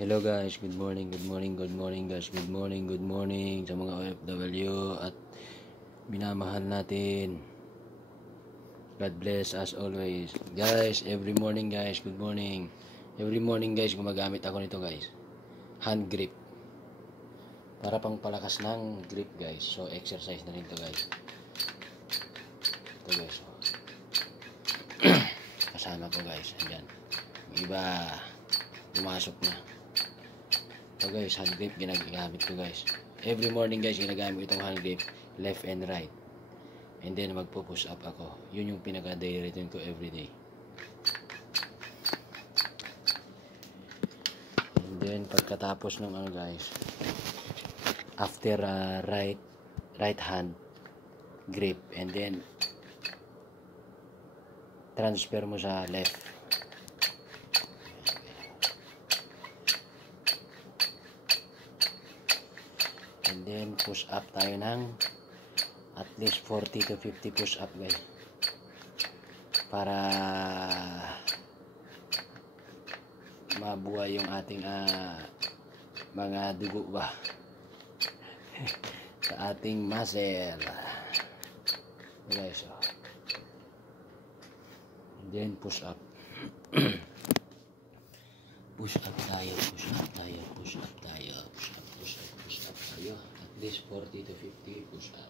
Hello guys, good morning guys, good morning sa mga OFW at minamahal natin. God bless as always. Guys, every morning guys, good morning. Every morning guys, gumagamit ako nito guys. Hand grip. Para pang palakas ng grip guys. So exercise na rin to guys. Ito guys. Kasama ko guys, andyan. Iba pumasok na. So guys, hand grip ginagamit ko guys. Every morning guys, ginagamit itong hand grip, left and right. And then magpo-push up ako. Yun yung pinaka-daily routine ko everyday. And then pagkatapos ng guys, after right hand grip, and then transfer mo sa left. And then push up tayo ng at least 40 to 50 push up guys. Para mabuhay yung ating mga dugo ba sa ating muscle. Guys, and then push up. Push up tayo. At least 40 to 50 push up.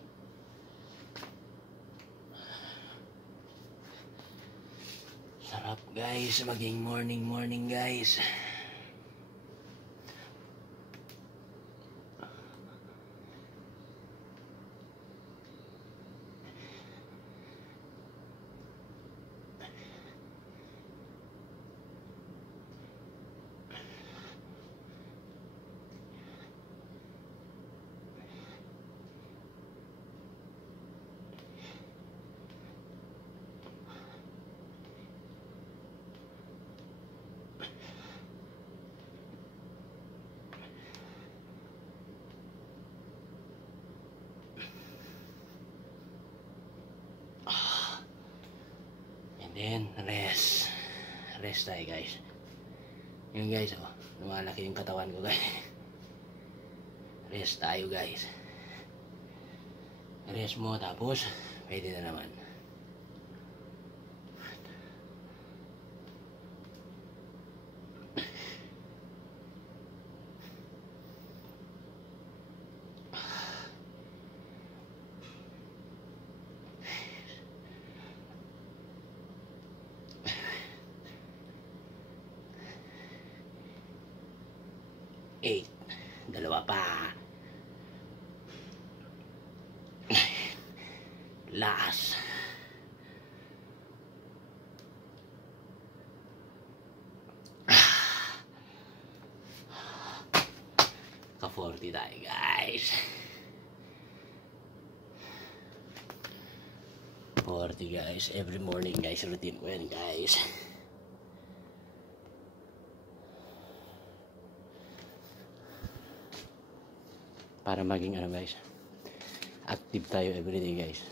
Sarap guys, maging morning guys. Then rest tayo guys. Yun guys, lumalaki yung katawan ko guys. Rest tayo guys. Rest mo tapos pwede na naman. Eight. Dalawa pa. Last. Ka-40 tayo guys. 40 guys. Every morning guys. Routine ko yan guys. Para maging guys, active tayo everyday guys.